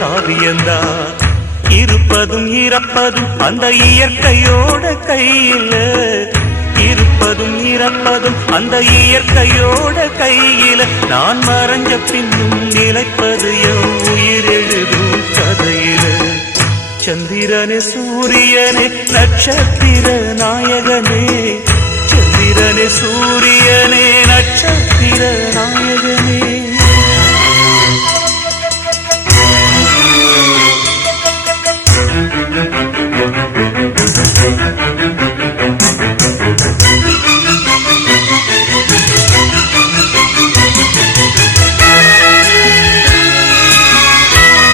காவியந்தான். இருப்பதும் இறப்பதும் அந்த இயற்கையோட கையில, இருப்பதும் இறப்பதும் அந்த இயற்கையோட கையில. நான் மறைஞ்ச பின்னும் நிலைப்பது என் உயிர் எழுதும் கதையில. சந்திரனே சூரியனே நட்சத்திர நாயகனே, சந்திரனே சூரியனே நட்சத்திர நாயகனே.